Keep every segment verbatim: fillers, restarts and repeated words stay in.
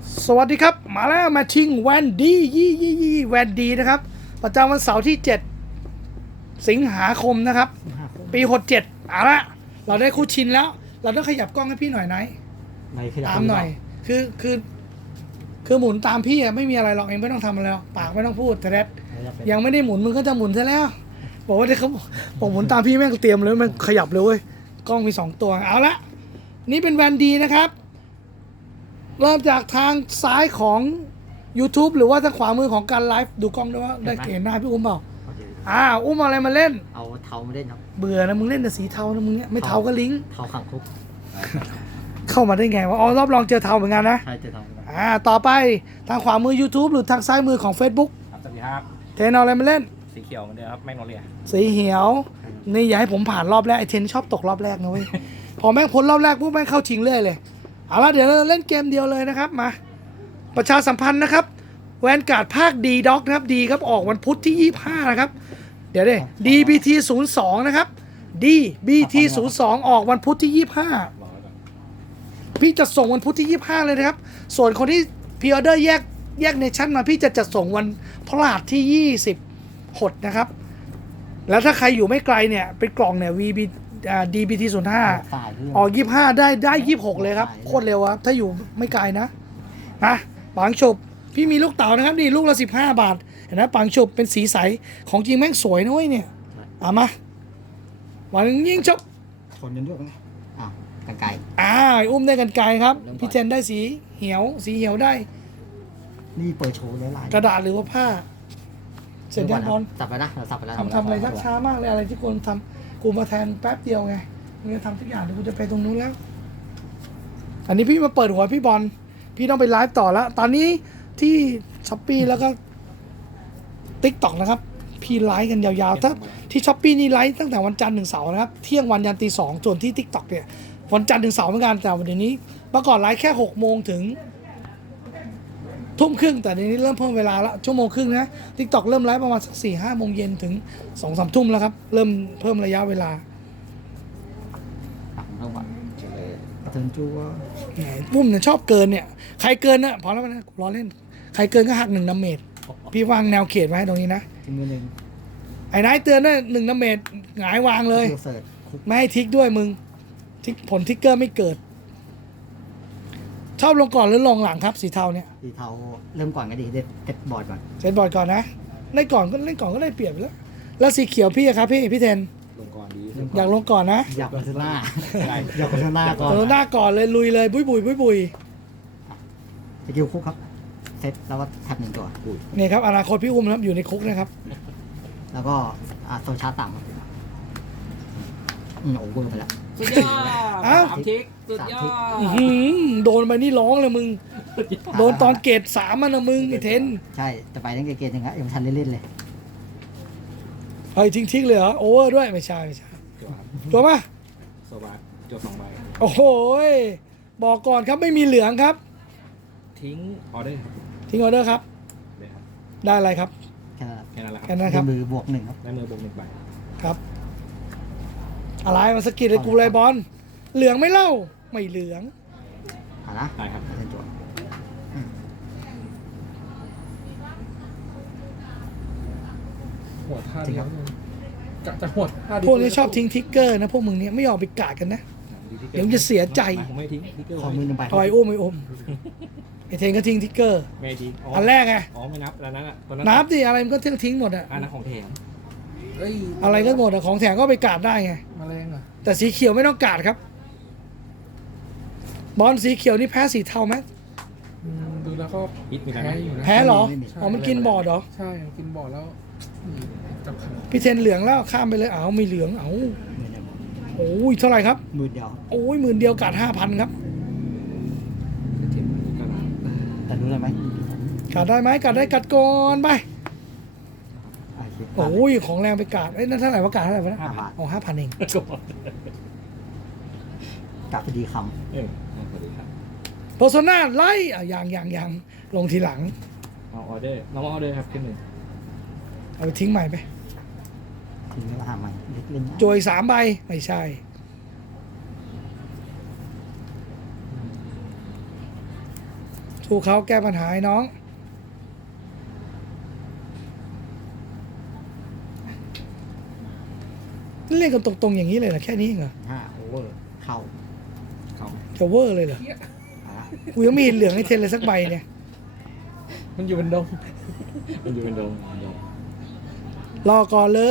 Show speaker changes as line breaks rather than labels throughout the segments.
สวัสดีครับมาแล้วมาชิงแวนดียี่ยี่ยี่แวนดีนะครับประจำวันเสาร์ที่เจ็ดสิงหาคมนะครับปีหกเจ็ดเอาละเราได้คู่ชินแล้ว เราต้องขยับกล้องให้พี่หน่อยไหนตามหน่อยคือคือคือหมุนตามพี่อะไม่มีอะไรหรอกเองไม่ต้องทำอะไรหรอกปากไม่ต้องพูดแต่แรดยังไม่ได้หมุนมึงก็จะหมุนซะแล้วบอกว่าเดี๋ยวเขาบอกหมุนตามพี่แม่งเตรียมเลยแม่งขยับเลยเว้ยกล้องมีสองตัวเอาละนี่เป็นแวนดีนะครับเริ่มจากทางซ้ายของ YouTube หรือว่าทางขวามือของการไลฟ์ดูกล้องด้วยว่าได้เห็นหน้าพี่อุ้มเปล่าอ่าอุ้มเอาอะไรมาเล่น
เอาเทามาเล่นครับ
เบื่อนะมึงเล่นแต่สีเทานะมึงเนี่ยไม่เทาก็ลิงก์
เทาขังคุก
เข้ามาได้ไงวะอ๋อรอบรองเจอเทาเหมือนกันนะ
ใช่เจอเทา
อ่าต่อไปทางขวามือ YouTube หรือทางซ้ายมือของ Facebook
ครับสวัสดีครับ
เทนเอาอะไรมาเล่น
สีเขียวเหมือนเดิมครับแมกโนเลีย
สีเหียวนี่อย่าให้ผมผ่านรอบแรกไอเทนชอบตกรอบแรกนะเว้ย พอแม่งพ้นรอบแรกปุ๊บแม่งเข้าชิงเรื่อยเลยเอาละเดี๋ยวเราเล่นเกมเดียวเลยนะครับมาประชาสัมพันธ์นะครับแวนการ์ดภาคดีด็อกนะครับดีครับออกวันพุธที่ยี่สิบห้านะครับเดี๋ยวดิ ดี บี ที ศูนย์สอง นะครับ ดี บี ที ศูนย์สอง ออกวันพุธที่ยี่สิบห้าพี่จะส่งวันพุธที่ยี่สิบห้าเลยนะครับส่วนคนที่พรีออเดอร์แยกแยกเนชั่นมาพี่จะจัดส่งวันพฤหัสที่ยี่สิบหดนะครับแล้วถ้าใครอยู่ไม่ไกลเนี่ยเป็นกล่องเนี่ย วี บี อ่า ดี บี ที ศูนย์ห้า ออกยี่สิบห้าได้ได้ยี่สิบหกเลยครับโคตรเร็วครับถ้าอยู่ไม่ไกลนะนะปังฉุบพี่มีลูกเต๋านะครับนี่ลูกละสิบห้าบาทเห็นไหมปังฉุบเป็นสีใสของจริงแม่งสวยนะเว้ยเนี่ยเอามาวันยิงชก
คนยันด้วยไหมอ้าวกันไกล
อ่าอุ้มได้กันไกลครับพี่เจนได้สีเหียวสีเหียวได้
นี่เปิดโชว์แล้วลาย
กระดาษหรือว่าผ้าเสร็จยังบอล
สับไปนะเราสับไปแล้ว
ทำทำอะไรชักช้ามากเลยอะไรที่ควรทำกูมาแทนแป๊บเดียวไงมึงจะทำทุกอย่างเดี๋ยวกูจะไปตรงนู้นแล้ว อันนี้พี่มาเปิดหัวพี่บอลพี่ต้องไปไลฟ์ต่อแล้ว ตอนนี้ที่ช้อปปี้แล้วก็ติ๊กต็อกนะครับ พี่ไลฟ์กันยาวๆ ถ้าที่ช้อปปี้นี่ไลฟ์ตั้งแต่วันจันทร์ถึงเสาร์นะครับ เที่ยงวันยันตีสองส่วนที่ติ๊กต็อกเนี่ยวันจันทร์ถึงเสาร์เหมือนกันแต่วันนี้เมื่อก่อนไลฟ์แค่หกโมงถึงทุ่มครึ่งแต่เดี๋ยวนี้เริ่มเพิ่มเวลาแล้วชั่วโมงครึ่งนะทิกตอกเริ่มไลฟ์ประมาณสักสี่ห้าโมงเย็นถึงสองสามทุ่มแล้วครับเริ่มเพิ่มระยะเวลา
เท่าไหร่ถึงจูว่า
แหมปุ้มเนี่ยชอบเกินเนี่ยใครเกินนะพอแล้วนะล้อเล่นใครเกินก็หักหนึ่งน้ำเมตรพี่วางแนวเขตไว้ตรงนี้นะ
ทีมือหนึ่ง
ไอ้นายเตือนนะหนึ่งน้ำเมตรหงายวางเลยไม่ให้ทิกด้วยมึงทิกผลทิกเกอร์ไม่เกิดชอบลงก่อนหรือลงหลังครับสีเทาเนี่ย
สีเทาเริ่มก่อนก็ดีเด็ดเด็ดบอร์ดก่อน
เซตบอร์ดก่อนนะเล่นก่อนก็เล่นก่อนก็ได้เปรียบแล้วแล้วสีเขียวพี่อะครับพี่พี่เทน
ลงก่อนดี
อยากลงก่อนนะ
อยากคอนเทน่าอยากคอนเทน่าก่อน
เออหน้าก่อนเลยลุยเลยบุยบุยบุยบุย
สกิลคุกครับเซตแล้วก็แท็บหนึ่งตัว
นี่ครับอนาคตพี่อุ้มนะครับอยู่ในคุกนะครับ
แล้วก็อ่าโซชาร์ต่ำอืมโอ้โหลงไปแล้ว
สุดยอดสามทิกสุดยอด
อื้อหือโดนไปนี่ร้องเลยมึงโดนตอนเกรดสามมันนะมึงไอ้เทน
ใช่จะไปตั้งเกณฑ์หนึ่งครับยังทันเล่นๆเลย
เฮ้ยทิ้งทิ้งเลยเหรอโอเวอร์ด้วยไม่ใช่ไม่ใช่ตัวมา
โซบาร์จดสองใบ
โอ้โหบอกก่อนครับไม่มีเหลืองครับ
ทิ้งออเดอร์ครับ
ทิ้งออเดอร์ครับ
เดี๋ยวครับ
ได้อะไรครับ
แค่นั้น
แค่นั้นแหละค
แค่
รับ
นั้นครับ
มือบวกหนึ่งครับ
ได้มือบวกหนึ่งใบ
ครับ อะไรมาสะกิดเลยกูเลยบอลเหลืองไม่เล่าไม่เหลือง
เอานะ
ได้ครับ
เป็นตัว
หัวท่าเดียวกะจะหัวท่าเดียว
พวกนี้ชอบทิ้งทิกเกอร์นะพวกมึงเนี่ยไม่ยอมไปกาดกันนะ เดี๋ยวจะเสียใจ
ผมไม่ทิ้งทิกเกอร์
ขอมือหนึ่งใบ
ทอยอุ้มไม่อุ้มไอเทนก็ทิ้งทิกเกอร์
ไม่ทิ้ง
อันแรกไง
อ๋อไม่นับแล้วนั้นอ่ะตอนนั้น
นับดิอะไรมันก็ทิ้งทิ้งหมดอะ
อันนั้นของแถม
เอ้ย
อะไรก็หมดอะของแถมก็ไปกาดได้ไง
แมลงอ่ะ
แต่สีเขียวไม่ต้องกาดครับ บอลสีเขียวนี่แพ้สีเทาไหม
อืมดูแล้วก็
ฮิตมีกัน
แพ้
ไหม
อยู่นะ
แพ้เหรออ๋อมันกินบอร์ดเหรอ
ใช่กินบอร์ดแล้วนี่จับขัน
พี่เทนเหลืองแล้วข้ามไปเลยเอาไม่เหลืองเอา
มือเดียว
โอ้ยเท่าไหร่ครับ
มือเดียว
โอ้ยหมื่นเดียวกาดห้าพันครับ
แต่รู้เลยไหม
กาดได้ไหมกาดได้กัดก่อนไป
อ่าโอเค
โอ้ยของแรงไปกาดเอ้ยนั่นเท่าไหร่วะกาดเท่าไหร่วะนะ
ห้าบาท
อ๋อห้าพันเอง
กลับพอดีค
เออสวัสดีครับ
โพสนาไล่อ่ะยังยังยังลงทีหลัง
เอาออเดอร์น้องออเดอร์ครับขึ้นหนึ่ง
เอาไปทิ้งใหม่ไป
ำถึงแล้วหาใหม่เล็กเล่นนะ
โจยสามใบไม่ใช่สู้เขาแก้ปัญหาให้น้องเล่นกันตรงๆอย่างนี้เลยเหรอแค่นี้เองเหรอ
ห้าโอเวอร์เข้า
เขา
จะเวอร์เลยเหรอ
เหี้ย
เอาละ
กูยังไม่เห็นเหลืองให้เทนเลยสักใบเนี่ย
มันอยู่เป็นดง
มันอยู่เป็นโดมโดม
รอก่อนเลย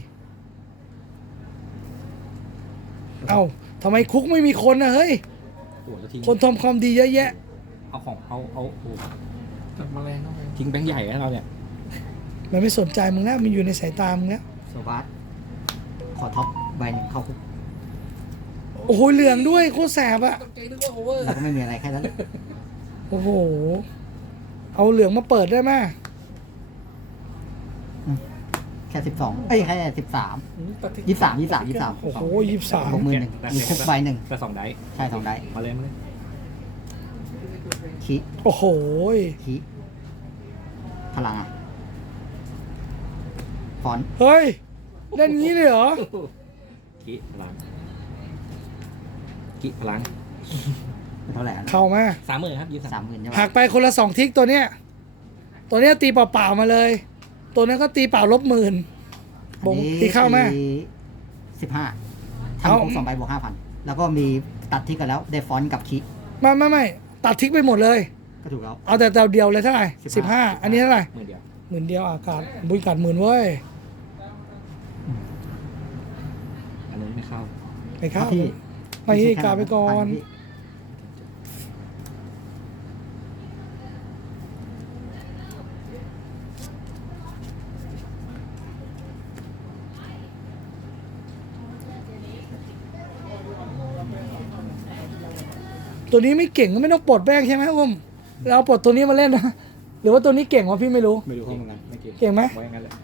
เอ้าทำไมคุกไม่มีคนนะเฮ้ย
ตัวจะทิ้ง
คนทำความดีเยอะแยะ
เอาของเอาเอาโอ้
จับแมลงเข้าไป
ทิ้งแบงค์ใหญ่ให้เราเนี่ย
มันไม่สนใจมึงแล้วมันอยู่ในสายตามึงแล้ว
โซบาสขอท็อปใบหนึ่งเข้าคุก
โอ้โหเหลืองด้วยโคตรแสบอะ
ตกใจนึกว่าโอเวอร์
แล้วก็ไม่มีอะไรแค่นั้น
โอ้โห เอาเหลืองมาเปิดได้ไหม
แค่สิบสองเอ้ยแค่สิบสาม
ตัดทิ้ง
ยี่สามยี่สามยี่สาม
โอ้โหยี่สิบสาม
หกหมื่นหนึ่งมีคุกใบหนึ่ง
แต่สองได้
ใช่สองได้
มาเลยมาเลย
คี
โอ้โห
คีพลังอ่ะฟอนต์
เฮ้ยเล่นงี้เลยเหรอ
กิพลังกิพลัง
เท่าไหร่นะ
เข้ามา
สามหมื่นครับยืม
สา
สาม ม
หมื่นใช่ไหม
หักไปคนละสองทิกตัวเนี้ย ตัวเนี้ยตีเปล่าๆมาเลย ตัวนั้นก็ตีเปล่าลบหมื่นบงตีเข้าไหม
สิบห้า
เอา
ทำคุกสองใบบวกห้าพันแล้วก็มีตัดที่กันแล้วได้ฟอนต์กับคี
ไม่ไม่ไม่ตัดทิกไปหมดเลย
ก็ถูกแล้ว
เอาแต่ตัวเดียวเลยเท่าไหร่
สิ
สิ
บบ ห้า
ห้าอันนี้เท่าไหร่
หมื่นเดียว
หมื่นเดียวอากาศบุญกัดหมื่นเว้ย
อันนี้ไม่เข้า
ไปเข้า
พี่
ไปกาไปก่อน
พี่
ตัวนี้ไม่เก่งก็ไม่ต้องปลดแป้งใช่ไหมอุ้มเราเอาปลดตัวนี้มาเล่นนะหรือว่าตัวนี้เก่งวะพี่ไม่รู้
ไม่รู้เหมือนกันไม่เก่ง
เก่งไหม
ไว้อย่างนั้นเลย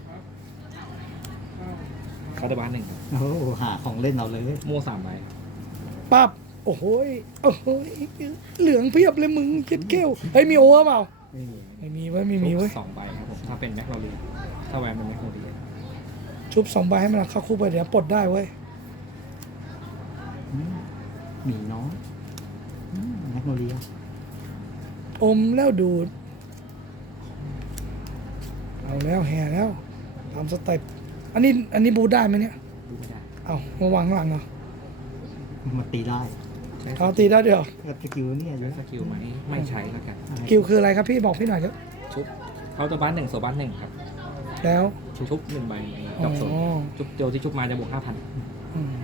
คาร์ดบานหนึ่ง
โอ้โหหาของเล่นเราเลย
โม่สามใบ
ปั๊บโอ้โหยโอ้โหยเหลืองเพียบเลยมึงเจ็ดเกลเฮ้ยมีโอเวอร์เปล่า
ไม่มี
ไม่มีเว้ยไม่มีเว้ย
สองใบครับผมถ้าเป็นแม็กเราเรียถ้าแวนเป็นแม็กเราเรีย
ชุบสองใบให้มันเข้าคู่ไปเดี๋ยวปลดได้เว้ย
อืมหมีน้อยอืมแมกโนเลีย
อมแล้วดูดเอาแล้วแห่แล้วตามสเต็ปอันนี้อันนี้บูทได้ไหมเนี่ย
ดูไม่ได้
เอามาวางข้างหลังเหรอ
มันตีได้
ใช้
เอาตีได้เดี๋ยว
ก็สกิลเนี่ยเย
ใช้
อะ
สกิลไหมไม่ใช้แล้วกัน
กิวคืออะไรครับพี่บอกพี่หน่อยครับ
ชุบเคาน์เตอร์บานหนึ่งโซบานหนึ่งครับ
แล้ว
ชุบหนึ่งใบ
อ๋
ดอกโซน
อ
ชุบเดียวที่ชุบมาจะบวกห้าพัน
อืม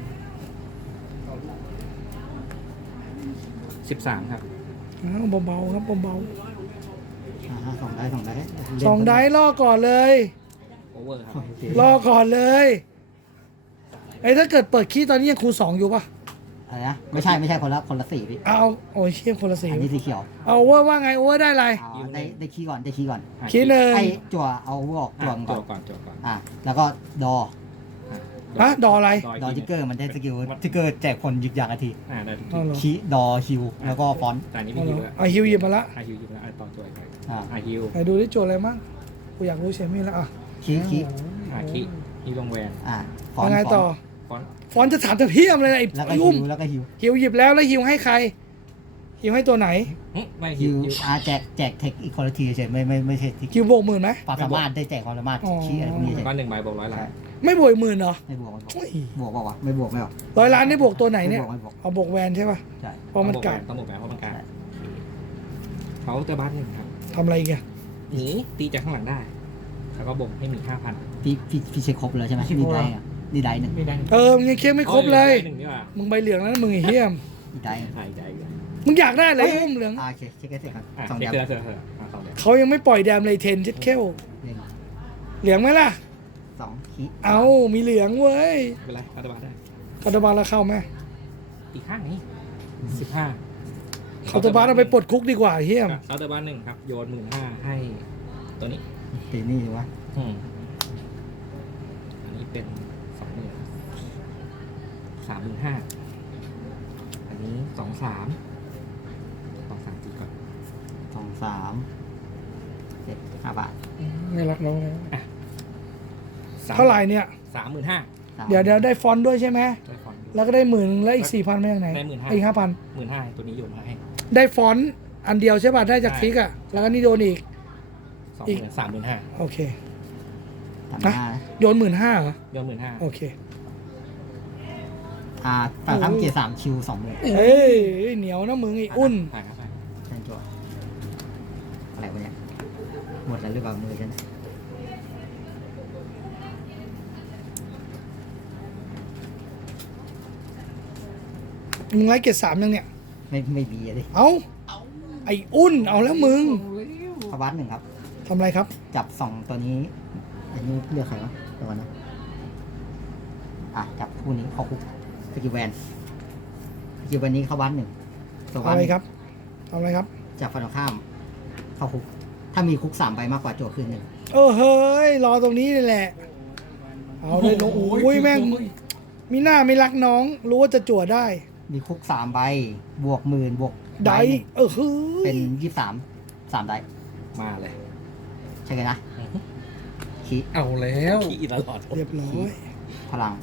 สิบสามครับ
เอาเบาๆครับเบา
อ่าสองได้สองได้
ๆสองได้ล่อก่อนเลย
โอเวอร์ครับ
โอเค
ล่อก่อนเลยไอ้ถ้าเกิดเปิดคีย์ตอนนี้ยังคูณสองอยู่ปะ
อะไรนะไม่ใช่ไม่ใช่คนละคนละสีพี่
เอาโอ้ยเชี่ยคนละสี
อันนี้สีเขียว
เอาโอเวอร์ว่าไงโอเวอร์ได้อะไร
เอาได้ได้คีย์ก่อนได้คีย์ก่อน
อ่ะ
คีย์หนึ่ง
ไอ้จั่วเอาวอกจั่ว
อ่ะ
มัน
จ
ก่อน
บก่อนจบก่อน
อ่ะแล้วก็ดอ
ฮะดออะไร
ดอจิกเกอร์มันได้สกิลจิกเกอร์แจกผลหยิบอย่างอาทิตย์
อ่าได้ทุกที
เอาเหรอ
คีย์ดอฮิวแล้วก็ฟอนต์
แต่อันนี้
เอา
ไม่
เหร
ฮิ
อ
วแล้ว
เอาฮิวหยิบมาละ
อ่ะฮิวอยู่แล้วอ่ะต่อตัวอีกไป
อ่า
อ่ะฮิว
ไหนดูที่โจทย์อะไรมั่งกูอยากรู้เชมี่แล้วอ่ะ
คีย์คีย์
อ่ะคิฮิวลงแวน
อ่ะฟอน
ยัง
ต์
ไงต่อ
ฟอนต์
ฟอนต์จะถามแต่เพียมเลยนะไอ้
แล้วก็
ไอ้
ฮิ
อุ้ม
วแล้วก็ฮิว
ฮิวหยิบแล้วแล้วฮิวให้ใครฮิวให้ตัวไหน
หึไม่ฮิ
ฮิ
ว
ว
ฮิว
อ่ะแจกแจกเทคอีควอลิตี้เฉยไม่ไม่ไม่ใช่ที่
ฮิวบวกหมื่นไหม
ความสามารถได้แจกความสามารถ
อ๋อ
คีย์อะไรพวกนี้เฉย
ก้อนหนึ่งใบบวกร้อยล้าน
ไม่บวกอีกหมื่นเหรอ
ไม่บวกไม่บวก
โอ้ย
บวกเปล่าวะไม่บวกไม่หรอก
ร้อยล้านนี่บวกตัวไหนเนี่ย
ไม่บวกไม่บวก
เอาบวกแวนใช่ป่ะ
ใช่
เพราะมันกัด
ต้องบวกแวนเพราะมันกัดเขาจะบัตหนึ่งครับ
ทำอะไรอีกอะ
หนีตีจากข้างหลังได้ แล้วก็บวกให้หนึ่งห้าพัน
พี่พี่พี่เช็คครบแล้วใช่ไหมนี่ได้อะนี่ได้หนึ่ง
ไม่ได้
เออมึงยังเคลียร์ไม่ครบเลย
หนึ่งนี่ว่า
มึงใบเหลืองแล้วนะมึงไอ้เหี้ยม
นี่ได้
ใช่ใจกัน
มึงอยากได้อะไรอุ้มเหลือง
อ่าโอเคเช็คให้เสร็จครับ
อ่ะ
สอง
เช็ค
เดียว
เสือเสือเสืออ่ะสองเดียว
เขายังไม่ปล่อยแดมเลยเทนเจ็ดเข้ว
หนึ่ง
เหลืองไหมล่ะ
สองคีย์
เอามีเหลืองเว้ย
ไม่เป็นไรรัฐบาลได้
คาตาบาลแล้วเข้าไหม
อีกข้างนี้สิบห้า
คาตาบาลเอาไปปลดคุกดีกว่าไอ้เหี้ยม
รัฐบาลหนึ่งครับ โยนหมื่นห้าให้ตัวนี้
ตีนี่วะ
อืมอันนี้เป็นสองหมื่นสามหมื่นห้าอันนี้สองสามสองสามจีก่อน
สองสามเจ็ดห้าบาท
ไม่รักน้องเลย
สม
เท่าไหร่เนี่ย
สามหมื่นห้า
สาม
เดี๋ยวเดี๋ยวได้ฟอนต์ด้วยใช่ไหม
ได้ฟอนต์
แล้วก็ได้หมื่นแล้วอีกสี่พันมาจากไหน
ได้หมื่นห้า
อีกห้าพัน
หมื่นห้าตัวนี้โยนมาให้
ได้ฟอนต์อันเดียวใช่ป่ะได้จากทิกอะแล้วก็นี่โดนอีก
สอง
อี
ห
ก
มื่นสามหมื่นห้า
โอเค
สามหน้านะ
โยนหมื่นห้าเหรอ
โยนหมื่นห้า
โอเค
อ่าฝั่งข้ามเกียร์สามคิวสองหมื่น
เอ้ยเหนียวนะมึงไอ้อุ่น
ผ่านครับผ่าน
แทนจั่วอะไรวะเนี่ยหมดแล้วหรือเปล่ามือฉัน
มึงไล่เกรดสามยังเนี่ย
ไม่ไม่มีอะดิ
เอาไอ้อุ่นเอาแล้วมึง
พวัตหนึ่งครับ
ทำอะไรครับ
จับสองตัวนี้ อันนี้เลือกใครวะเดี๋ยวก่อนนะ อ่ะ จับคู่นี้เข้าคุกสกิลแวนสกิลแวนนี้เข้าบ้านหนึ่งตัว
ทำ
บ้าน
อะไรครับทำอะไรครับ
จับฝั่งตรงข้าม เข้าคุก ถ้ามีคุกสามใบมากกว่าโจทย์คืนหนึ่ง
เออเฮ้ยรอตรงนี้นี่แหละ เอาเลยลงโอ้ยแม่งมีหน้าไม่รักน้อง รู้ว่าจะจั่วได้
มีคุกสามใบ บวกหมื่นบวก
ได้
หนึ่ง
เออเฮ้ย
เป็นยี่สิบสามสามได้
มาเลย
ใช่กันนะขี้
เอาแล้ว
ขี่ตลอด
เรียบร้อย
พลัง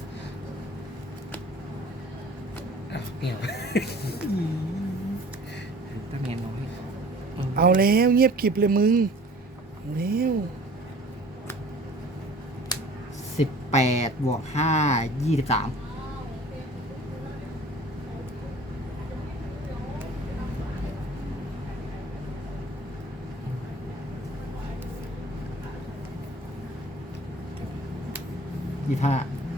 อ่ะเนี่ย
ตั้งเงินน้อย
เอาแล้วเงียบกริบเลยมึงเอาแล้ว
สิบแปดบวกห้ายี่สิบสามยี่ห้า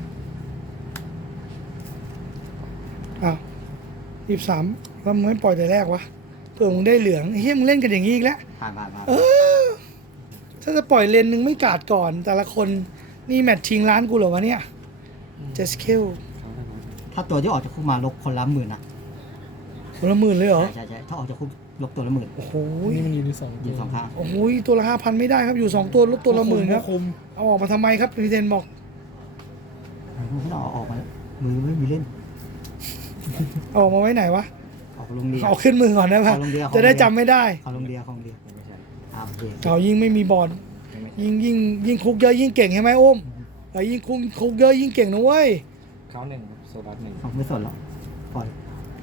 อ้าวยี่สามแล้วมึงไม่ปล่อยแต่แรกวะเผื่อมึงได้เหลืองเฮ้ยมึงเล่นกันอย่างนี้อีกแล้ว
ผ่านผ่านผ่าน
เออ ถ้าจะปล่อยเลนหนึ่งไม่กาดก่อน แต่ละคนนี่แมตช์ชิงร้านกูเหรอวะเนี่ยเจสคิล
ถ้าตัวที่ออกจากคุกมาลบคนละหมื่นนะ
คนละหมื่นเลยเหรอ
ใช่ใช่ใช่ถ้าออกจากคุกลบตัวละหมื่น
โอ้โห
นี่มันยืนที่สอง
ยืนสองข้าง
โอ้โหตัวละห้าพันไม่ได้ครับอยู่สองตัวลดตัวละหมื่นครับ
คุม
เอาออกมาทำไมครับพี่เทนบอก
ไม่ต้องเอาออกมามือไม่มีเล่น
เอาออกมาไว้ไหนวะ
ออกลงเรียน
เอาขึ้นมือก่อนได้ปะ
เอาลงเรือ
จะได้จำไม่ได้
เอาลงเรียนของเรียน
ไม่ใช่
อ่าโอเค
เอายิ่งไม่มีบอล
ไม่ไม่
ยิ่งยิ่งยิ่งคุกเยอะยิ่งเก่งใช่ไหมโอมไอ้ยิ่งคุกคุกเยอะยิ่งเก่งนะเว้ย
เขาหนึ่งครับโซบัสหนึ่ง
เอาไม่สนหรอกปล่อย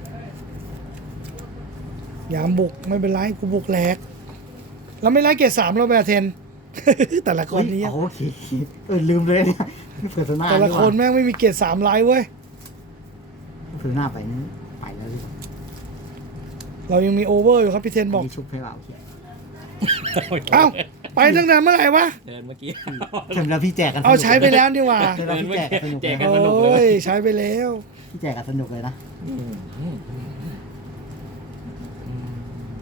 ยามบุกไม่เป็นไรกูบุกแหลกแล้วไม่ไล่เกรดสามเราแบบเทน แต่ละคนนี้
โอเคเออลืมเลยเนี่ยเผื่อหน้า
แต่ละคนแม่งไม่มีเกรดสามไลน์เว้ย
เผื่อหน้าไปนี่ไปแล้วดิ
เรายังมีโอเวอร์อยู่ครับพี่เทนบอก
มีชุบให้เปล่าโอเค
เอ้าไปตั้งนานเมื่อไหร่วะ
เดินเมื่อกี้
เข็มแล้วพี่แจกกันสนุก
เอาใช้ไปแล้วดีกว่า
เข็มแล้วพี่แจกกันสนุก
แจ
เลย
ก
นะ
กัน
โอ้ยใช้ไปแล้ว
พี่แจกกันสนุกเลยนะ
อืมอืมอืมอืม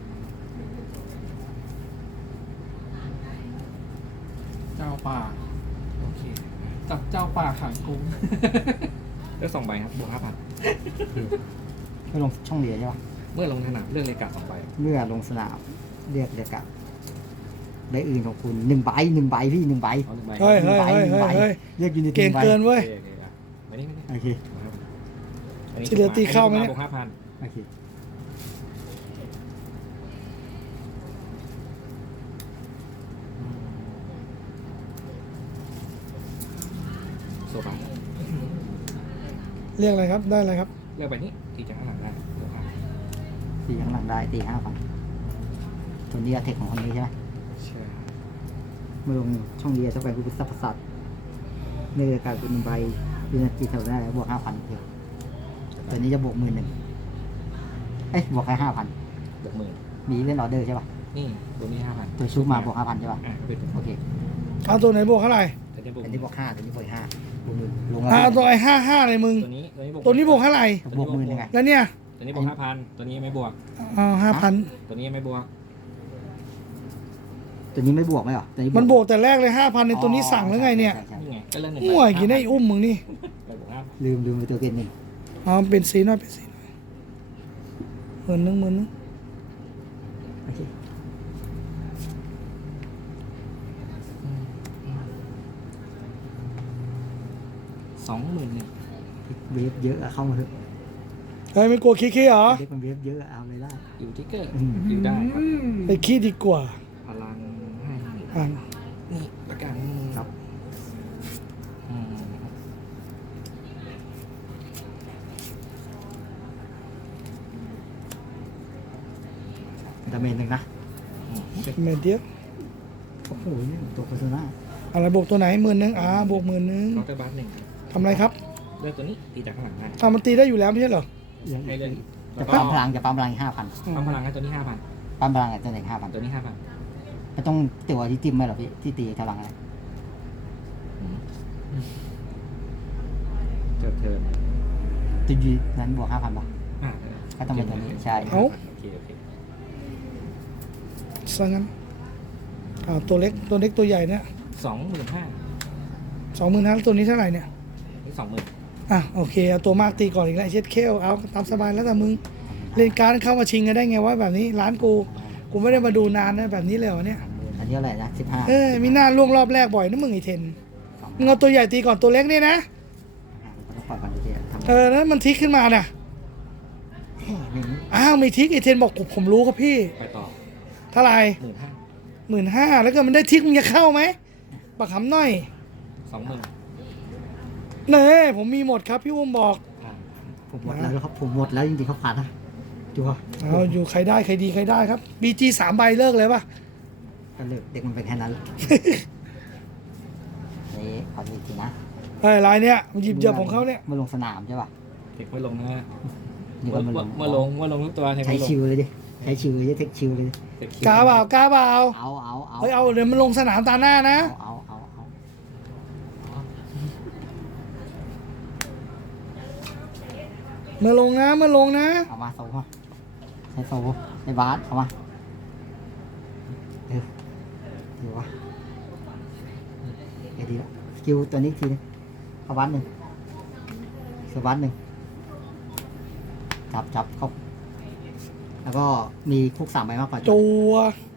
เจ้าป่า
โอเค
จับเจ้าป่าขังกรุง
เลือกสองใบครับบวกห้าพัน
ไม่ลงช่องเรียนใช่ปะ
เมื่อลงสนามเลือกเลกาสองใบ
เมื่อลงสนามเรียกเรียกกับได้อื่นของคุณหนึ่งใบหนึ่งใบพี่หนึ่งใบ
เอาหนึ่งใบ
เฮ้ย
หนึ่
เฮ้
ง
ย
ใบ
เฮ้
ห
ย
นึ่งใบ
เฮ้ย
เรียกยูนิต
เก่งเกินเว้ย
โอเคโอเคครับมานี่มานี่
โอเค
มาครับอันนี้
ที่เหลือตีเข้าไหมเนี่ย
บวกห้าพัน
โอเค
โซบัส
เรียกอะไรครับได้อะไรครับ
เลือกใบนี้ตีจากข้างหลังได้บวกห้า
ตีข้างหลังได้ตีห้าพันตัวนี้อะเทคของคนนี้ใช่ไหม
ใช่
เมื่อลงช่องเรียนจะไปกุศลประสัตว์เมื่อการเป็นหนึ่งใบยูนิตตีเท่าได้บวกห้าพันเดียวตัวนี้จะบวกหมื่นหนึ่งเอ้ยบวกแค่ห้าพัน
บวกหมื่น
มีเล่นออเดอร์ใช่ป่ะ
นี่ตัวนี้ห้าพัน
ตัวชุบมาบวกห้าพันใช่ป่ะ
อ่ะเป็น
โอเค
เอาตัวไหนบวกเท่าไหร่
ตัวนี้บวก
อันนี้บวกห้าตัวนี้บวกห้าบวกหมื่นลง
อ่ะ
แล้ว
เอาตัวไอ้ห้าห้าเลยมึง
ตัวนี้ตัวนี้บวก
ตัวนี้บวกเท่าไหร่
บวกหมื่นยังไง
แล้วเนี่ย
ตัวนี้บวกห้าพันตัวนี้ไม่บวก
เอาห้าพัน
ตัวนี้ไม่บวก
ตัวนี้ไม่บวกไหมเหรอตัวนี้
มันบวกแต่แรกเลยห้าพันในตัวนี้สั่งแล้วไงเนี่ย
ใช่ใช่
นี่ไงก็เรื่องหนึ่ง
ห่วยกินได้อุ้มมึงนี่
ไปบวกห้า
ลืมลืมไปตัวเกณฑ์หนึ่ง
เอาเป็นสีหน่อยเป็นสีหน่อยหมื่นหนึงหมื่นหนึง
โอเค
สองหมื่นหนึ่ง
เวฟเยอะอะเข้ามาเถอะ
เฮ้ยไม่กลัวคิดๆเหรอ
เด็กมันเวฟเยอะอะเอาเลยได้
อยู่ทิกเกอร์
อืม
อยู่ได้ครับ
ไปคิดดีกว่า
พลังให้
อ่ะ
นี่ละกัน
ครับ
อืม
ดาเมนหนึ่งนะ
อืม
เมนเดียว
โอ้โหนี่ตัวโฆษณา
อะไรบวกตัวไหนหมื่นหนึงอ่าบวกหมื่นหนึง
เคาน์เตอร์บาร์หนึ่ง
ทำอะไรครับ
เลือกตัวนี้ตีจากข้างหลังได้
ทำมันตีได้อยู่แล้วไม่ใช่เหรอ
ให้เลือกแล้
จะ
วก็
ปั๊มพลังจะปั๊มพลังห้าพัน
ปั๊มพลังให้ตัวนี้ห้าพัน
ปั๊มพลังอ่ะตัวไหนห้าพัน
ตัวนี้ห้าพัน
ไม่ต้องตัวที่จิ้มไหมหรอพี่ที่ตีพลังอะไร
เจอเทิร์น
ตัวยีนั้นบวกห้าพันป่ะ
อ่า
ก็ต้องเป็นตัวนี้ใช่
เอ้า
โอเคโอเค
ซะงั้นอ่าตัวเล็กตัวเล็กตัวใหญ่เนี่ย
สองหมื่นห้า
สองหมื่นห้าตัวนี้เท่าไหร่เนี่ย
นี่สองหมื่น
อ่ะโอเคเอาตัวมากตีก่อนอีกแล้วไอ้เช็ดเคลเอาตามสบายแล้วแต่มึงเล่นการดเข้ามาชิงกันได้ไงวะแบบนี้ร้านกูกูไม่ได้มาดูนานนะแบบนี้เลยเหรอเนี่ย
อันนี้เท่าไหร่นะสิบห้า
เอ้ยมีหน้าล่วงรอบแรกบ่อยนะมึงไอเทนมึงเอาตัวใหญ่ตีก่อนตัวเล็กนี่นะ
ต้องปล่อยก่อนดีๆทำ
เออแล้วมันทิกขึ้นมาน่ะ
ไม่
อ้าวมีทิกไอเทนบอกผมรู้ครับพี่
ไปต่อ
เท่าไหร่
หมื่นห้า
หมื่นห้าแล้วก็มันได้ทิกมึงจะเข้าไหมบักหำหน่อย
สองหมื่น
เน่ผมมีหมดครับพี่อุ้มบอก
ผ่าน
ผมหมดแล้วครับผมหมดแล้วจริงๆเขาขาดนะจัว
เอาอยู่ใครได้ใครดีใครได้ครับบีจีสามใบเลิกเลยป่ะ
ก็เลิกเด็กมันเป็นแค่นั้นนี่ขอดูอีกทีนะ
ไอ้ลายเนี้ยมันหยิบเหยิบของเขาเนี่ย
มาลงสนามใช่ป่ะ
เทคไม่ลงนะฮะ
นี่
เมื่
ก็
อ
มาลง
เมื่อลงเมื่อลงทุกตัวเทค
ใช้
ไม่ลง
ชิวเลยดิใช้ชิวเลยเทคชิวเลยดิ
เทคคิว
กาเปล่ากาเปล่า
เอาเอาเอา
เฮ้ยเอาเดี๋ยวมันลงสนามตาหน้านะ
เอาเอาเอาเอา
เมื่อลงนะเมื่อลงนะ
เอามาโซ่มาใช้โซ่ใช้บาสเอามาเออดีวะเออดีละสกิลตัวนี้อีกทีนึงเอาบาสหนึ่งเสือบาสหนึ่งจับจับเข้าแล้วก็มีคุกสามใบมากกว่า
จัว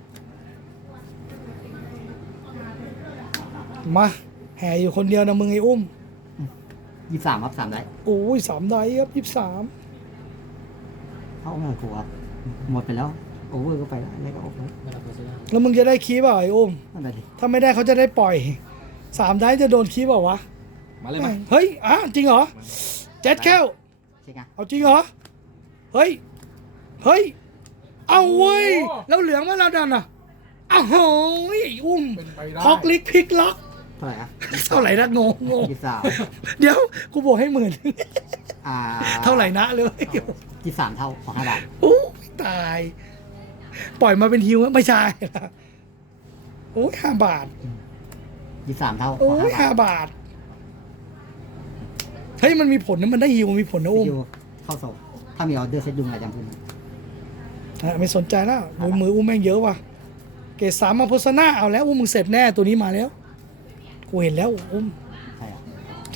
มาแห่อยู่คนเดียวนะมึงไอ้อุ้ม
ยี่สิบสามครับสามได้
โอ้ยสามไดครับยี่สาม
เข้าไม่ถูกครับหมดไปแล้วโอเวอร์ก็ไปแล้วอะไรก็โอเวอร์
ไม่รับโฆษณา
แล้วมึงจะได้คีบเปล่าไอ้อุ้ม
นั่นแหละดิ
ถ้าไม่ได้เขาจะได้ปล่อยสามไดจะโดนคีบเปล่าวะ
มาเลยมา
เฮ้ยอ่ะจริงเหรอเจ็ดแก้ว
ใช่ไง
เอาจริงเหรอเฮ้ยเฮ้ยเอาเว้ยแล้วเหลืองมาแล้วดันอ่ะอ้าวโหยไอ้อุ้ม
เป็นไปได้
พอกลิกพลิกล็อก
เท่าไหร่อะ
เท่าไหร่นะงงงง
ยี่สิบสาม
เดี๋ยวกูบอกให้หมื่น
อ่า
เท่าไหร่นะเลย
ยี่สิบสามเท่าของห้าบาท
โอ้ยตาย ปล่อยมาเป็นฮิวไม่ใช่นะโอ้ยห้าบาท
ยี่สิบสามเท่าข
โอ้
องห้าย
ห้า
บาท
บาทเฮ้ยมันมีผลนะมันได้ฮิวมันมีผลนะอุ้ม
อยู่เข้าโซ่ถ้ามีออเดอร์เซตยุงอะไรจำเป็น
อ่ะไม่สนใจแล้วมือมืออุ้มแม่งเยอะว่ะเกรดสามมาโพสนาเอาแล้วอุ้มมึงเสร็จแน่ตัวนี้มาแล้วกูเห็นแล้วอุ้ม
ใช่เหรอ
ใช่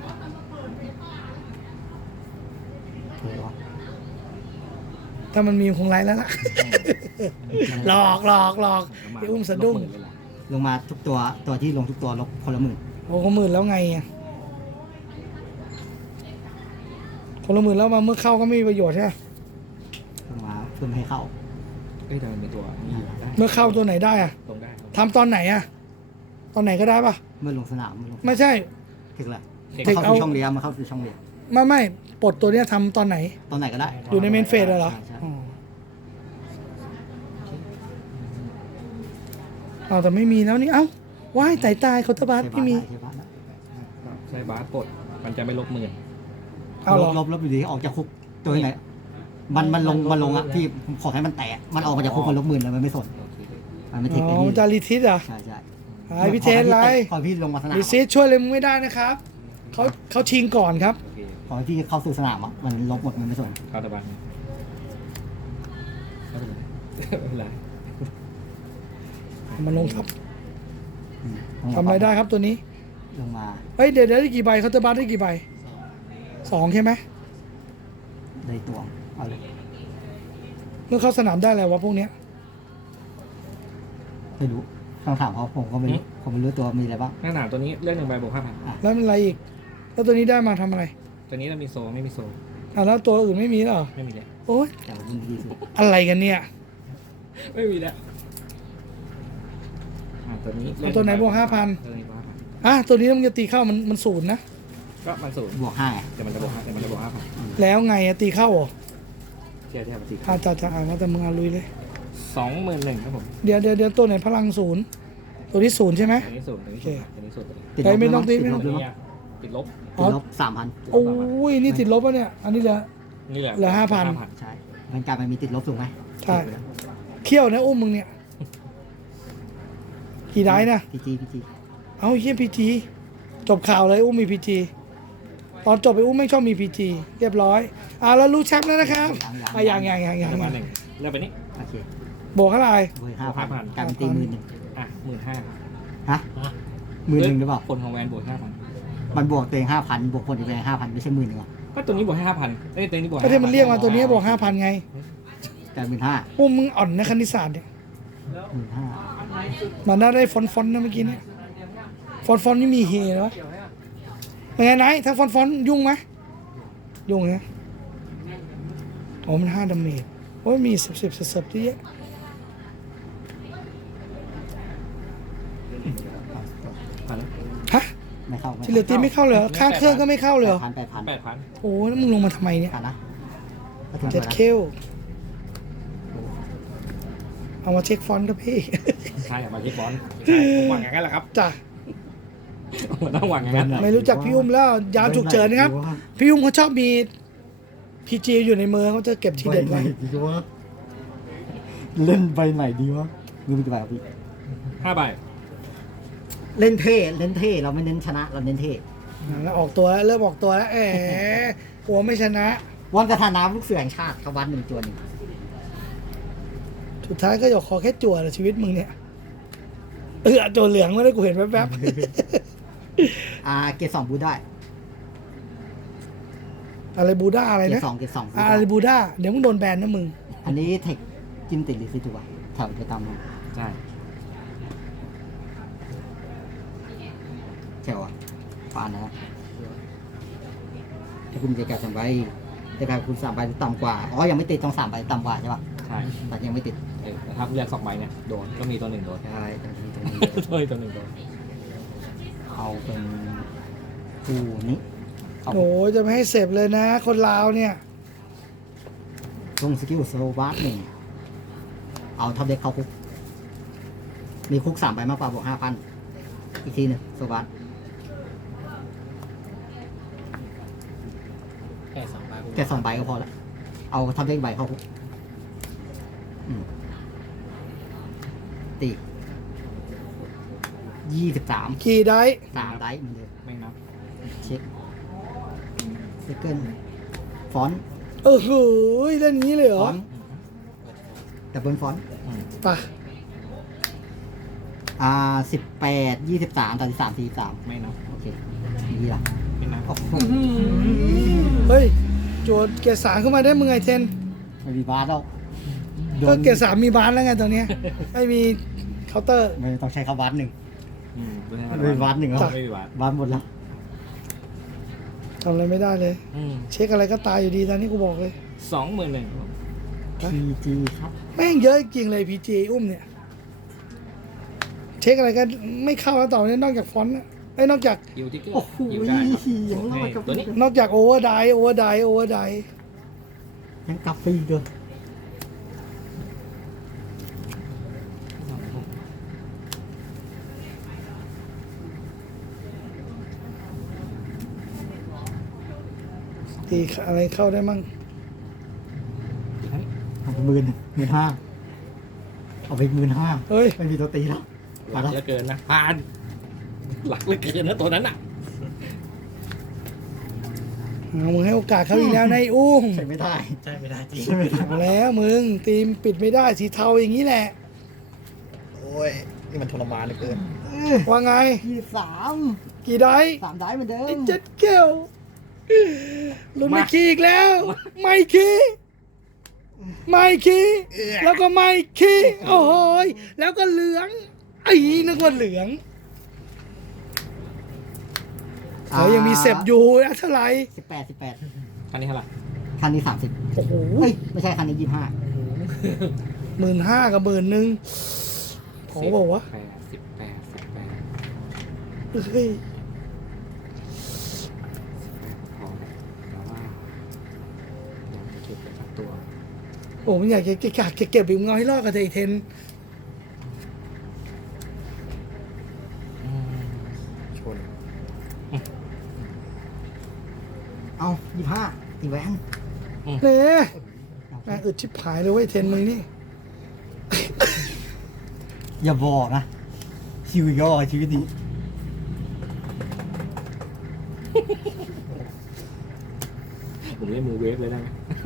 เคยวะ
ถ้ามันมีคงไลฟ์แล้วล่ะ หลอกหลอกหลอกไอ้อุ้มสะดุ้ง
ลบหมื่นเลยล่ะ
ลงมาทุกตัวตัวที่ลงทุกตัวลบคนละหมื่น
โอ้คนละหมื่นแล้วไงอ่ะคนละหมื่นแล้วมาเมื่อเข้าก็ไม่มีประโยชน์ใช่ไหม
ลงมาเพื่อไม่ให้เข้า
เอ้ยแต่มันเป็นตัวนี่ได้
เมื่อเข้าตัวไหนได้อ่ะ
ลงได้ครับ
ทำตอนไหนอ่ะตอนไหนก็ได้ปะ
เมื่อลงสนามเมื่อลง
ไม่ใช่
ถึงแหละ
เทค
เข้า
เอา
สู่ช่องเรียมาเข้าสู่ช่องเรีย
ไม่ไม่ปลดตัวเนี้ยทำตอนไหน
ตอนไหนก็ได้
อยู่ในเมนเฟสเหรอ
ใช่ใช่
อ๋อเอาแต่ไม่มีแล้วนี่เอ้าว้ายตายตายเขาน์เตอร์บาร์ไม่มี
ใช่บาสได้
ใช้บาสกดมันจะไม่ลบหมื่น
เอาเหรอ
ลบลบอยู่ดีออกจากคุกตัวที่ไหนมันมันลงมันลงอ่ะพี่ผมขอให้มันแตะมันออกมาจากคุกมันลบหมื่นเลยมันไม่สน
โอเค
มันไม่เทค
อ๋
ไอ้
อ
นี่
มันจะรีทิสเหรอ่ะ
ใช่ใช่
ไอพี่เทสไร
ขอให้พี่ลงมาสนาม
รีทิสช่วยเลยมึงไม่ได้นะครับเขาเขาชิงก่อนครับ
โอเค
ขอให้พี่เข้าสู่สนามอ่ะมันลบหมดมันไม่สน
เข้าตะบันไม่เป็นไรไม่เป็นไร
มันลงครับ
อืม
ทำอะไรได้ครับตัวนี้
ลงมา
เฮ้ยเดี๋ยวเดี๋ยวได้กี่ใบเขาน์เตอร์บาร์ได้กี่ใบสองใช่ไหม
ได้ตัวเอาเลย
เมื่อเข้าสนามได้อะไรวะพวกเนี้ย
ไม่รู้ต้องถามเขาผมก็ไม่รู้ผมไม่รู้ตัวมีอะไรบ้าง
หน้าหนาวตัวนี้เลือกหนึ่งใบบวกห้าพัน
แล้วมันอะไรอีก แล้วตัวนี้ได้มาทำอะไร
ตัวนี้เรามีโซไม่มีโซ
อ่ะแล้วตัวอื่นไม่มีเหรอ
ไม่มีเลย
โอ๊ย
แต่ว่ามันดีสุด
อะไรกันเนี่ย
ไม่มีแล้วอ่าตัวนี้
เอาตัวไหนบวกห้าพัน
ตัวนี้บวกห้าพัน
อ่ะตัวนี้ต้องจะตีเข้ามันมันศูนย์นะ
ก็มันศูนย์
บวกห้าไง
แต่มันจะบวกห้าแต่มันจะบวกห้าพัน
แล้วไงอะตีเข้าเหรอ
เทียบเทียบกับสี่
อาจจะจะอ่านว่าแต่มึงเอาลุยเลย
สสองหมื่นหนึ่งครับผม
เดี๋ยวเดี๋ยวเดี๋ยวตัวไหนพลังศูนย์ตัวที่ศูนย์ใช่ไหม
อันนี้สูตรอันนี้สูตรอันนี้สูตรเลย
ติด
ใคร
ลบ
ไม่
ด้วย
ต้อง
มั้ย
ตี
ติด
ไม่
ล
ต้อง
บด้วยมั้ย
เนี่ยติดลบ
ติดลบสามพัน
โอ้ยนี่ติดลบแล้วเนี่ย อันนี้เหลือ
นี่แหละ
เหลือห้าพัน
ใช่มันกลายมันมีติดลบถูกไหม
ใช่ เขี้ยวนะอุ้มมึงเนี่ย กี่ได้นะ
พีจีพีจี
เอาเฮียพีจีจบข่าวเลยอุ้มมีพีจีตอนจบไปอุ้มไม่ชอบมีพีจีเรียบร้อยอ่าแล้วรู้แชมป์แล้วนะครับอ่ะอย่างอย่างอย่างอย่าง
ประมาณหนึ่งเลือกไปนี้
โอเค
โบกเท่าไหร่
เบอร์ห้าพัน
5,000
กลายเป็นตีหมื่นหนึ่ง
อ่ะหมื่นห้า
ฮะหมื่นหนึ่งหรือเปล่า
คนของแวนบวกห้าพัน
มันบวกตัวเองห้าพันบวกคนอีกแรงห้าพันไม่ใช่หมื่นหนึ่งหรอ
ก็ตัวนี้บวกห้าพันเอ้ยตัวนี้บวก
ก็ที่มันเรียกมาตัวนี้บอกห้าพันไง
กลายเป็นห้า
อุ้มมึงอ่อนนะคณิตศาสตร์เนี่ย
หมื่นห้า
มันน่าได้ฟอนต์ฟอนต์นะเมื่อกี้เนี่ยฟอนต์ฟอนต์นี่มีเฮเหรอเป็นไงไหนถ้าฟอนต์ฟอนต์ยุ่งไหมยุ่งนะโอ้มันห้าดาเมจโอ้ยมีสิบสิบสิบที่เยอะ
พัน
ฮะ
ไม่เข้า
ที่เหลือตีไม่เข้าเลยเหรอข้างเครื่องก็ไม่เข้าเลยเหรอ
พันแปดพัน
แปดพัน
โอ้ยแล้วมึงลงมาทำไมเนี่ย
ผ่านนะก็ถึง
เจ็ด
แล้ว
เคลเอามาเช็คฟอนต์ครับพี่
ใช่มาที่บอลใช่ผมหวังอย่างนั้นแหละครับ
จ้ะ
มันต้องหวังอย่างนั้น
ไม่รู้จักพี่อุ้มแล้วยามฉุกเฉินนะครับ พี่อุ้มเขาชอบมีพีจีอยู่ในมือเขาจะเก็บทีเด็ดไว้
ดีวะเล่นใบไหนดีวะมือมีกี่ใบครับพี่
ห้าใบ
เล่นเท่เล่นเท่เราไม่เน้นชนะเราเน้นเท่
แล้วออกตัวแล้วเริ่มออกตัวแล้วแหมกลัวไม่ชนะ
วันกระทาน้ำลูกเสือแห่งชาติเขาวัดหนึ่งตัวหนึ่ง
สุดท้ายก็อยากขอแค่จั่วเลยชีวิตมึงเนี่ยเออตัวเหลืองไม่ได้กูเห็นแวบ
อ่าเกรดสองบูได้
ๆ อะไรบูด้าอะไร
เกร
นะ
ดสองเกรดสองบู
อะ
ได้
ไรบูด้าเดี๋ยวมึงโดนแบนนะมึง
อันนี้เทคจิ้มติดหรือซิตัวแถวจะตามมา
ใช่
แถวอ่ะปานนะครับถ้าคุณจะการสามใบแต่การคุณสามใบต่ำกว่าอ๋อยังไม่ติดต้องสามใบต่ำกว่าใช่ป่ะ
ใช่
แต่ยังไม่ติด
เออแต่ถ้าเลือกสองใบเนี่ยโดนก็มีตัวหนึ่งโดน
ใช่ตรงนี้ตรงนี้
ตัวนี้ตัวหนึ่งโดน
เอาเป็นคู่นี้เอา
โอ้ยจะไม่ให้เสพเลยนะ คนลาวเนี่ย
ลงสกิลโซบาร์หนึ่งเอาท็อปเด็กเข้าคุก มีคุกสามใบมากกว่าบวกห้าพันอีกทีหนึ่งโซบาร์
แค่สองใบ
แค่สองใบก็พอละเอาท็อปเด็กใบเข้าคุกอืมตียี่สิบสาม
ขี่ได้
สามได้เหมือนเดิม
ไม่นับ
เช็คเซคเกิลฟอนต์
เออโหยเล่นงี้เลยเหร
ฟ
อ
อนต์ดับเบิลฟอนต์
อืม
ไป่ะ
อ่าสิบแปดยี่สิบสามตอนที่สามสี่สาม
ไม่นับ
โอเคดีละ
ไม่นับ
โอ้โห
เฮ้ยโจทย์เกียร์สามขึ้นมาได้มึงไงเทน
ไม่มีบาสแล้วโด
ก็
น
เกียร์สามมีบานแล้วไงตอนเนี้ยไม่มีเคาน์เตอร์
ไม่ต้องใช้คำบาสหนึ่ง
อืม
ไม่มีบาสหนึ่งแล้ว
ไม่มีวัด
บาสหมดแล้ว
ทำอะไรไม่ได้เลย
อืม
เช็คอะไรก็ตายอยู่ดีตอนนี้กูบอกเลย
สองหมื่นหนึ่ง
พีจีครับ
แม่งเยอะจริงเลยพีจีอุ้มเนี่ย เช็คอะไรก็ไม่เข้าแล้วต่อเนี่ยนอกจากฟอนต์อะไอ้ยนอกจาก
ยิวทิกเกอร์
โอ้โห
ยิวได้ครับ
ยังรอดกับ
ตัวนี้
นอกจากโอเวอร์ไดโอเวอร์ไดโอเวอร์ได
ยังกลับฟรีด้วย
ตีอะไรเข้าได้มั่ง
เอาไปหมื่นหมื่นห้าเอาไปหมื่นห้า
เฮ้ย
ไม่มีตัวตีแล้ว
หลักเหลือเกินนะผ่าน หลักเหลือเกินนะตัวนั้นอ่ะ
เอามึงให้โอกาสเขาอีกแล้วนายอุ้ม
ใช้ไม่ได้
ใช่ไม่ได้จริง
ใช้ไม่ได้
เอาแล้วมึงทีมปิดไม่ได้สีเทาอย่างนี้แหละ
โอ้ยนี่มันทรมานเหลือเกิน
ว่าไง
ยี่สิบสาม
กี่ได้
สามได้เหมือนเดิ
ไอ้
ม
เจ็ดเกลลุ้นไม่ขี้อีกแล้ว ไม่ขี้ไม่ขี้แล้วก็ไม่ขี้โอ้โหยแล้วก็เหลืองไอ้นึกว่าเหลืองเขายังมีเสพอยู่นะเท่าไหร่
สิบแปดสิบแปด
คันนี้เท่าไหร่
คันนี้สามสิบ
โอ้โห
เฮ้ย ไม่ใช่คันนี้ยี่สิบห้า
หมื่นห้ากับหมื่นหนึ่งขอบอกว่า
แปดสิบแปดสิบแปด
เฮ้ย
พอแต่ว่าอยากจะเก็บไปสักตัว
โหอ้มันอยากจะเก็บเก็บเก็บอีกมึงเอาให้รอดกันเถอะไอ้เทน
อืม
ชน
เอายี่ห้าตีแหวน
เน่แม่งอึดชิบหายเลยเว้ยเทนมึงนี่
อย่าบอกนะชีวิตก็ชีวิตนี้
ผมเล่นมือเวฟเลยได้ไหม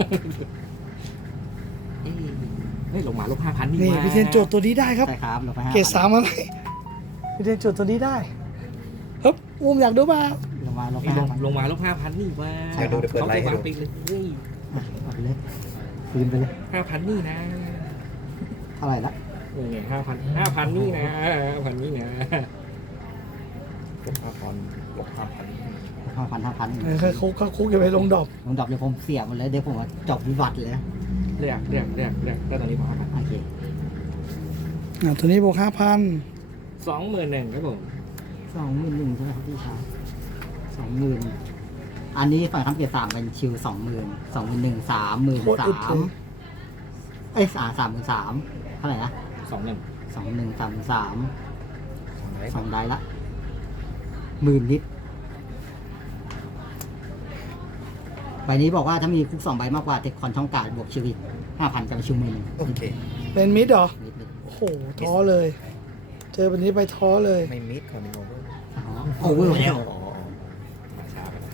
เอ้ยเฮ้ยลงมาลบห้าพันนี่
นี่
ว่า
พี่เทนโจทย์ตัวนี้ได้ครับ
ใช่ครับเราไปห้า
เกรดสามอะไรพี่เทนโจทย์ตัวนี้ได้ฮึบอุ้มอยากดูเปล่า
ลงมาเราไป
นี่ล
ห้าง พัน
ลงมาลบห้าพันนี่ว่า
เดี๋ยวดูเดี๋ยวเปิดไลฟ์ให้ดู
เขาตัววางปิงเลยเฮ้ย
อ่ะเอาไปเลยคืนไปเลย
ห้าพันนี่นะ
เท่าไหร่ละ
เออไงห้าพันห้าพันนี่นะห้าพันนี่นะ
ลบห้าพันลบห้าพัน
ห้าพันห้าพัน
เออเขาคุกเขาคุกอย่าไปลงดอก
ลงดับเลยผมเสียหมดเลยเดี๋ยวผมว่าจบวิบัติเลยนะ
เรียกเรียกเรียกเรียกได้ตอนนี้พอห้าพัน
โอเค
อ่าตัวนี้บวกห้าพัน
สองหมื่นหนึ่งครับผม
สองหมื่นหนึ่งใช่ไหมครับพี่ชายสองหมื่นอันนี้ฝั่งคำเกียรติสามเป็นชิวสองหมื่นสองหมื่นหนึ่งสามหมื่น
โคตร
สา
อึดเล
ม
ย
เอ้ยสามสามหมื่นสามเท่าไหร่นะ
สองหนึ่ง
สองหนึ่งสามหมื่นสาม
สองไหน
สองได้ละหมื่นลิตรใบนี้บอกว่าถ้ามีคุกสองใบมากกว่าเทคคอนช่องการดบวกชีวิตห้าพันจะไปชิวหมื่นหนึ่ง
โอเค
เป็นมิดเหรอ
ลิตรลิตร
โอ้โหท้อเลย เจอแบบนี้ไปท้อเลย
ไม่มิดคอร์นิโอเวอร์
อ๋อโอเวอร์แล้ว
อ๋อ
มาช้าไป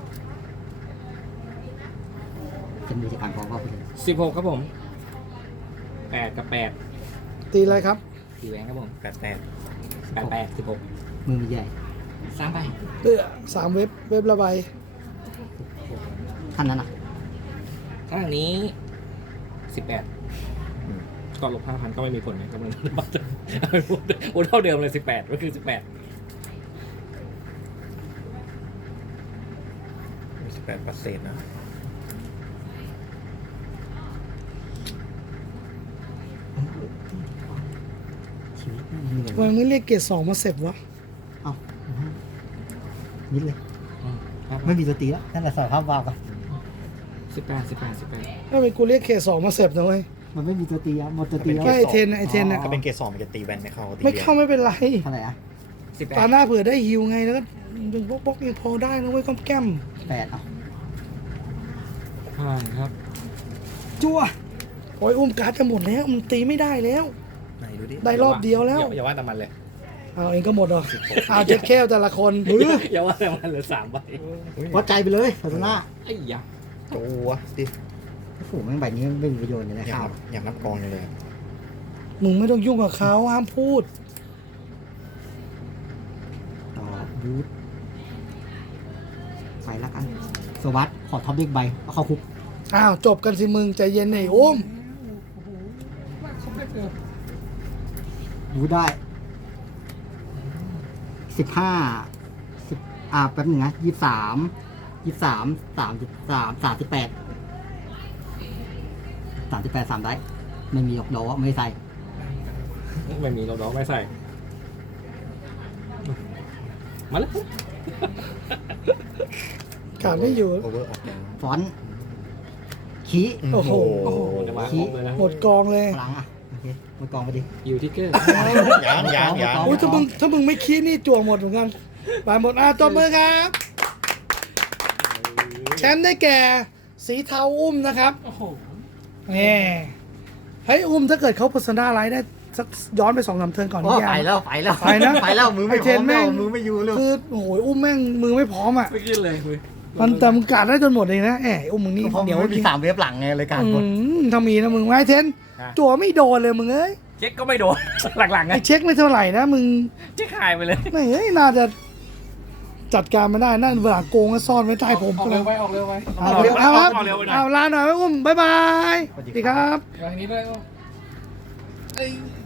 จะมีจากการฟ้องก็ไปเลย
สิบหกครับผมแปดกับแปด
ตีอะไรครับ
สี่แหวนครับผม
แปดแปด
แปดแปดสิบหก
มือมีใหญ่
สามใบ
เลือสามเว็บเว็บละใบ
ท่านนั้นอ่ะ
ข้างนี้สิบแปด
อืม
ก็ลบห้าพันก็ไม่มีผลนะก็มันโอ้เท่าเดิมเลยสิบแปดก็คือสิบแปด
สิบแปดเปอร์เซ็นต์นะ
ชีวิตไม่เหนื่อย
ทำไมไม่เรียกเกรดสองมาเสร็จวะ
เอ้านิดเลย
ครับ
ไม่มีตัวตีแล้วนั่นแหละสารภาพบาปอ่ะ
สิบแปดสิบแปดสิบแปด
ถ้าเป็นกูเรียกเกรดสองมาเสร็จนะเว้ย
มันไม่มีตัวตีอ่ะหมดตัวตีแล้ว
ก็ไอเทนน่ะไอเทนน่ะ
ถ้าเป็นเกรดสองมันจะตีแวนไม่เข้าตี
ไม่เข้าไม่เป็นไร
เท่าไหร่อ่ะ
สิบแปด
ตาหน้าเผื่อได้ฮิวไงแล้วก็ดึงบล็อกบล็อกยังพอได้นะเว้ยก้อมแก้ม
แปดเอ่ะ
ผ่านครับ
จั่วโอ้ยอุ้มการ์ดจะหมดแล้วมันตีไม่ได้แล้ว
ไหนดูดิ
ได้รอบเดียวแล้ว
อย่าว่าแต่มันเลย
เอาเองก็หมดเหรอเอาเจ็ดแค่แต่ละคน
อย่าว่าแต่มันเหลือสามใบ
อุ๊ย
วัดใจไปเลยพัฒนา
ไอ้ยา
ตัวดิ
โอ้โหแม่งใบนี้ไม่มีประโยชน์เลยนะ
อยา
ค
ก
รับ
นับอยากนับกองเลยเลยอะ
มึงไม่ต้องยุ่งกับเขาห้ามพูด
ต่อบูทไปละกันสวัสดขอท็อปเด็กใบเอาเข้าคุก
อ้าวจบกันสิมึงใจเย็นหน่อยอุ้ม
เขาไม่เจอ
บูทได้สิบห้าสิบอ่าแป๊บหนึ่งนะยี่สามยี่สามสามสิบสามสามสิบแปดสามสิบแปดสามได้ไม่มีหยอกดอกไม่ใส่
ไม่มีเราดอกไม่ใส่ มาเลย
การไม่อยู่
โอเวอร์ออกยัง
ฟอนต์ขี้
โอ้โห
โอ้โห
จะมาครบเลยนะ
หมดกองเลย
พลังอ่ะโอเคหมดกองไปดิ
อยู่ที่เกอร์
ยังยังยัง
เอา
อุ้ยถ้ามึงถ้ามึงไม่คิดนี่จั่วหมดเหมือนกันไปหมดอ่ะตบมือครับแชมป์ได้แก่ สีเทาอุ้มนะครับ
โอ้โห
นี่เฮ้ยอุ้มถ้าเกิดเขาโฆษณาไลฟ์ได้สักย้อนไปสองสามเทิร์นก่อน
โอ้
นี่
ไป
ยัง
แล้วไปแล้ว
ไปนะ
ไปแล้วมือไม่
ไอ้
พ
เท
ร้อน ม
แม่
แม่
ง
มือไม่อยู่เลย
คือโอ้โหอุ้มแม่งมือไม่พร้อมอ่ะ
ไม่กินเลยคุย
มันแต่มึงกาดได้จนหมดเลยนะแอบอุ้มมึงนี่
เพราะ
เดี๋ยว
ไม่มีสามเว็บหลังไงเลยการ
อื
กด
มถ้ามีนะมึงไว้เทนจั่วไม่โดนเลยมึงเอ้ย
เช็คก็ไม่โดน หลังๆไง
ไอเช็คไม่เท่าไหร่นะมึง
เช็คหายไปเลย
ไม่เฮ้ยน่าจะจัดการไม่ได้นั่นเวลาโกงก็ซ่อนไว้ใต้ผม
ออกเร็วไว้ออกเร็วไว้
เอาเร็วเอาครับ
เอาเร็วไปหน่อย
เอาลาหน่อยไว้อุ้มบ๊ายบายสวัสดีครับ
วางนี้ด้วยโอ้เอ้ย